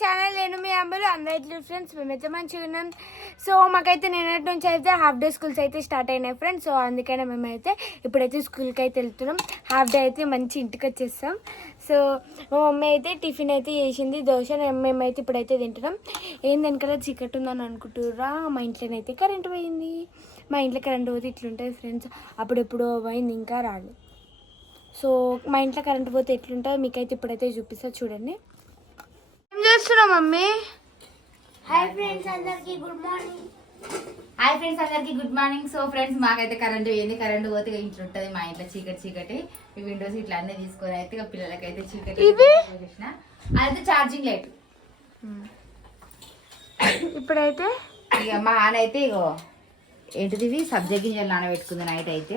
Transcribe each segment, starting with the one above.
Channel నేను మీ అమ్మలు అందరి ఫ్రెండ్స్ మేమైతే మంచిగా ఉన్నాం. సో మాకైతే నిన్నటి నుంచి అయితే హాఫ్ డే స్కూల్స్ అయితే స్టార్ట్ అయినాయి ఫ్రెండ్స్. సో అందుకనే మేమైతే ఇప్పుడైతే స్కూల్కి అయితే వెళ్తున్నాం. హాఫ్ డే అయితే మంచి ఇంటికి వచ్చేస్తాం. సో మా మమ్మీ అయితే టిఫిన్ అయితే చేసింది దోశ. మేమైతే ఇప్పుడైతే తింటున్నాం. ఏం వెనకాల చీకటి ఉందని అనుకుంటుర్రా, మా ఇంట్లోనైతే కరెంట్ పోయింది. మా ఇంట్లో కరెంట్ పోతే ఇట్లుంటుంది ఫ్రెండ్స్. అప్పుడెప్పుడు పోయింది, ఇంకా రాదు. సో మా ఇంట్లో కరెంట్ పోతే ఎట్లుంటుందో మీకైతే ఇప్పుడైతే చూపిస్తా చూడండి. ఏం చేస్తున్నావు మమ్మీ? హాయ్ ఫ్రెండ్స్ అందరికి good morning. Good morning. So friends మాకైతే కరెంట్ పోయింది. కరెంట్ పోతే ఇంట్లో ఉంటుంది మా ఇంట్లో చీకటి. ఈ విండోస్ ఇట్లా అన్నీ తీసుకొని అయితే ఇక పిల్లలకైతే చీకటి చేసిన అయితే ఛార్జింగ్ లైట్. ఇప్పుడైతే ఇక మా నాన్న అయితే ఇగో ఏంటిది సబ్జా గింజలు నానబెట్టుకుంది నైట్ అయితే.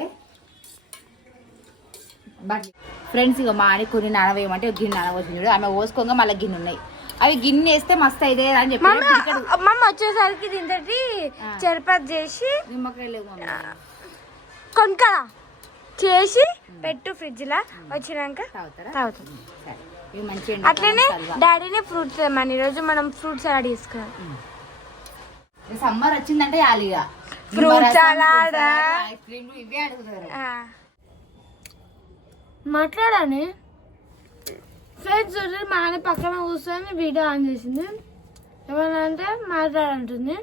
బట్ ఫ్రెండ్స్ ఇక మా ఆడి కొన్ని నానవేయమంటే గిన్నె నానబోతుంది. ఆమె పోసుకోగా మళ్ళీ గిన్నె ఉన్నాయి. అవి గిన్నె వేస్తే మస్తు అయితే అని చెప్పి మమ్మ వచ్చేసరికి దీంతో చెరపతి చేసి నిమ్మకాయలు కొనుక్కరా చేసి పెట్టు ఫ్రిడ్జ్ లా, వచ్చినాక తాగుతాం. అట్లనే డాడీని ఫ్రూట్స్ తెమ్మని ఈరోజు మనం ఫ్రూట్స్ సలాడ్ తీసుకున్నాం. సమ్మర్ వచ్చిందంటే ఆలిగా ఫ్రూట్ సలాడ్ ఐస్ క్రీమ్లు ఇవే అడుగుతారు. మాట్లాడాని ఫ్రెండ్స్ చూడండి, మా ఆయన పక్కన కూర్చొని వీడియో ఆన్ చేసింది. ఏమన్నా అంటే మాట్లాడంటుంది.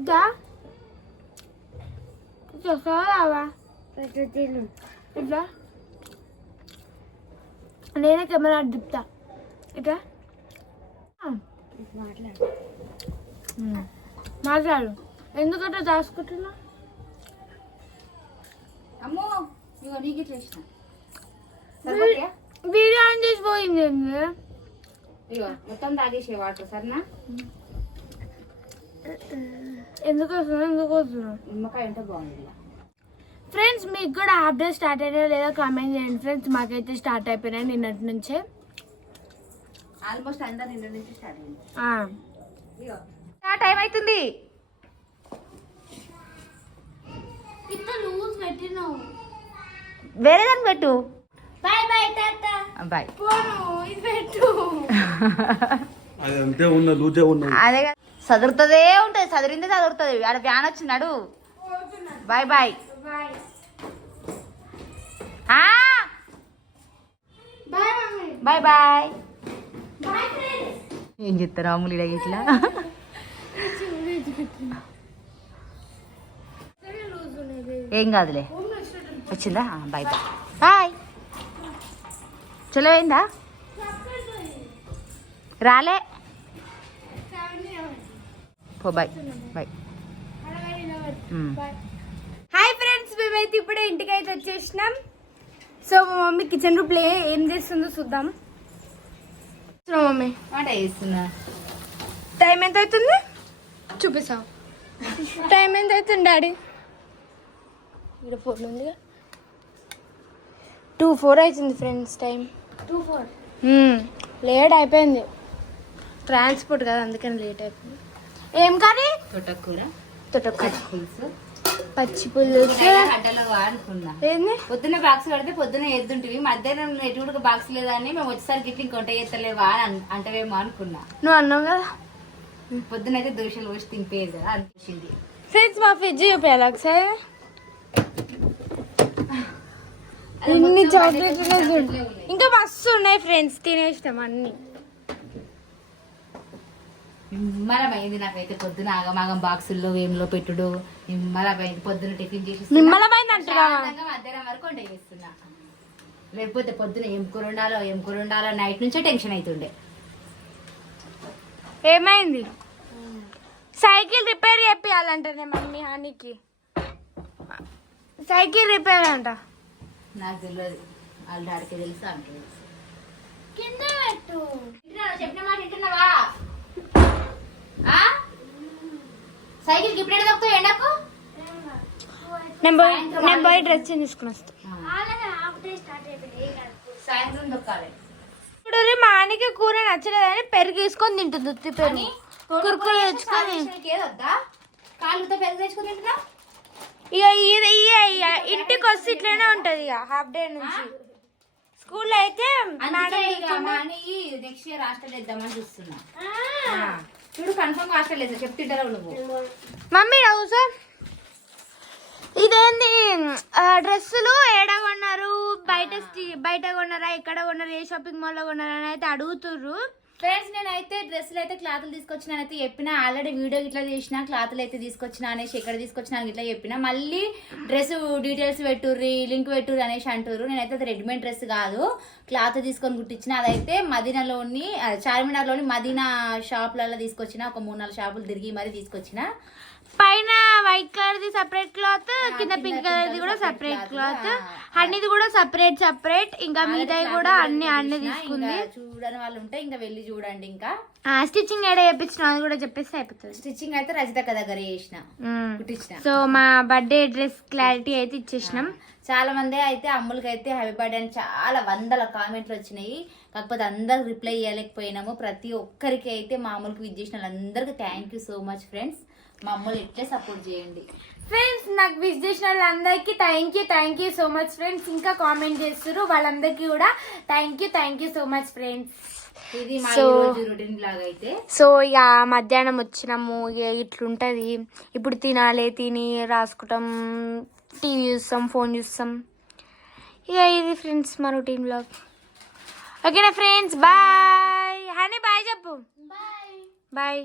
ఇదా రావా ఇట్లా నేనే కెమెరా అడ్డుతా ఇట్లా మాట్లాడు. ఎందుకంటే దాచుకుంటున్నా. అమ్మో ఇగో నీకు ఇట్లా ఇష్టం వీడియో ఆన్ చేసి పోయింది. ఇగో మొత్తం తాగేసే వాటర్ సరేనా? ఎందుకు వస్తున్నావు? నిమ్మకాయ ఉంటే బాగుంది. ఫ్రెండ్స్ మీకు కూడా హాఫ్ డే స్టార్ట్ అయినా లేదా కామెంట్ చేయండి ఫ్రెండ్స్. మాకైతే స్టార్ట్ అయిపోయినాయి నిన్నటి నుంచే. ఆల్మోస్ట్ అందరు నిన్న నుంచి స్టార్ట్ అయింది. టైం అవుతుంది. వేరే దాన్ని పెట్టు. బాయ్ బాయ్ టాటా బాయ్. అదే చదురుతుందే ఉంటుంది, చదిరిందే చదురుతుంది. ఆడ ఫ్యాన్ వచ్చినాడు. Bye bye. Bye bye. ఏం చెప్తారు అమ్ములు ఇట్లా? ఏం కాదులే, వచ్చిందా? Bye bye. బాయ్. చలో అయిందా? రాలే పో. Bye bye. హాయ్ ఫ్రెండ్స్, మేమైతే ఇప్పుడే ఇంటికి అయితే వచ్చేసినాం. సో మా మమ్మీ కిచెన్ రూమ్ లో ఏం చేస్తుందో చూద్దాం. మమ్మీ వంట చేస్తున్నా. టైం ఎంత అవుతుంది చూపిస్తావు. టైం ఎంత అవుతుంది డాడీ? ఇక్కడ 4 ఉందిగా. 2:04 అవుతుంది ఫ్రెండ్స్. టైం 2:04. లేట్ అయిపోయింది. ట్రాన్స్పోర్ట్ కదా అందుకని లేట్ అయిపోయింది. ఏం కర్రీ? తోటకూర పులుసు, పచ్చి పులుసు. అనుకున్నా ఏంది పొద్దున్న బాక్స్ కడితే పొద్దున్న ఎద్దుంటివి, మధ్యాహ్నం ఎటువంటి బాక్స్ లేదని మేము వచ్చేసరికి గిట్ల ఇంకొంట చేస్తలేవా అని అంటవేమో అనుకున్నా. నువ్వు అన్నావు కదా పొద్దున అయితే దోశలు పోసి తింపేది కదా అనిపించింది. ఫ్రెండ్స్ మా ఫ్రిడ్జ్ చూపించాలి ఒకసారి. ఇన్ని చాక్లెట్లు ఇంకా మస్తు ఉన్నాయి ఫ్రెండ్స్, తినేస్తాం అన్ని. నిమ్మలమైంది నాకైతే పొద్దున ఆగమాగం బాక్సుల్లో వేమిలో పెట్టుడు. నిమ్మలమైంది. పొద్దున టిఫిన్ చేసి నిమ్మలమైంది అంటారా? మధ్యాహ్నం వరకు వంట చేస్తున్నా. లేకపోతే పొద్దున ఏం కూర ఉండాలో నైట్ నుంచే టెన్షన్ అవుతుండే. ఏమైంది? సైకిల్ రిపేర్ చేయాలంటే మమ్మీ హానికి సైకిల్ రిపేర్ అంట. నాకు తెలియదు, వాళ్ళ డాడీకి తెలుసు అంటే కింద పెట్టు. చెప్పిన మాట వింటున్నావా? సైకిల్ ఇప్పుడే దొక్కుతావు ఎండకు. నేను పోయి డ్రెస్ తీసుకుని వస్తా. హాఫ్ డే స్టార్ట్ అయిపోయింది. సాయంత్రం దొక్కాలి. ఇప్పుడు మా ఆయనకి కూర నచ్చలేదని పెరుగు తీసుకొని తింటుంది. ఉత్తి పెరుగు కురుకులు తెచ్చుకొని ఏదొద్దా కాళ్ళతో పెరుగు తెచ్చుకొని తింటున్నా. ఇక ఇంటికి వస్తే ఇట్లనే ఉంటది. ఇక హాఫ్ డే నుంచి స్కూల్లో అయితే నెక్స్ట్ ఇయర్ హాస్టల్ వేద్దామని చూస్తున్నా. చూడు కన్ఫర్మ్ హాస్టల్ వేస్తా చెప్తుంటారా నువ్వు. మమ్మీ రావు ఇదేంది డ్రెస్సులు ఏడ కొన్నారు, బయట కొన్నారా, ఎక్కడ కొన్నారు, ఏ షాపింగ్ మాల్ లో కొన్నారా అని అయితే అడుగుతుర్రు. ఫ్రెండ్స్ నేనైతే డ్రెస్సులు అయితే క్లాత్లు తీసుకొచ్చినా అయితే చెప్పిన, ఆల్రెడీ వీడియో ఇట్లా చేసిన క్లాత్లు అయితే తీసుకొచ్చినా అనేసి ఎక్కడ తీసుకొచ్చినా ఇట్లా చెప్పిన. మళ్ళీ డ్రెస్ డీటెయిల్స్ పెట్టుర్రి, లింక్ పెట్టుర్రి అనేసి అంటుర్రు. నేనైతే అది రెడీమేడ్ డ్రెస్ కాదు, క్లాత్ తీసుకొని కుట్టించిన. అదైతే మదీనాలోని చార్మినార్లోని మదీనా షాపులలో తీసుకొచ్చిన. ఒక 3-4 షాపులు తిరిగి మరి తీసుకొచ్చిన. పైన white colour the separate cloth, కింద పింక్ కలర్ ది కూడా సపరేట్ క్లాత్, అన్నిది కూడా సపరేట్. ఇంకా మిగతాయి కూడా అన్ని తీసుకుంది. చూడని వాళ్ళు ఉంటే ఇంకా వెళ్ళి చూడండి. ఇంకా స్టిచ్చింగ్ ఏడ చేయించిన అది కూడా చెప్పేస్తే అయిపోతుంది. స్టిచ్చింగ్ అయితే రజితక్క దగ్గర చేసిన, కుట్టించిన. సో మా బర్త్డే డ్రెస్ క్లారిటీ అయితే ఇచ్చేసినాం. చాలా మంది అయితే అమ్ములకి అయితే హ్యాపీ బర్త్డే అని చాలా 100 కామెంట్లు వచ్చినాయి. కాకపోతే అందరికి రిప్లై ఇవ్వలేకపోయినాము. ప్రతి ఒక్కరికి అయితే మా అమ్ములకి విజ్ చేసిన వాళ్ళందరికీ thank you so much friends. మా అమ్మలు ఎట్లే సపోర్ట్ చేయండి ఫ్రెండ్స్. నాకు విష్ చేసిన వాళ్ళందరికీ thank you so much friends. ఇంకా కామెంట్ చేస్తారు వాళ్ళందరికీ కూడా thank you so much friends. ఇది మా రొటీన్ లాగా అయితే. సో ఇక మధ్యాహ్నం వచ్చినాము, ఇక ఇట్లుంటది. ఇప్పుడు తిని రాసుకుంటాం, టీవీ చూస్తాం, ఫోన్ చూస్తాం. ఇక ఇది ఫ్రెండ్స్ మా రొటీన్ బ్లాగ్. ఓకేనా ఫ్రెండ్స్, బాయ్. హనీ బాయ్ చెప్పు. బాయ్.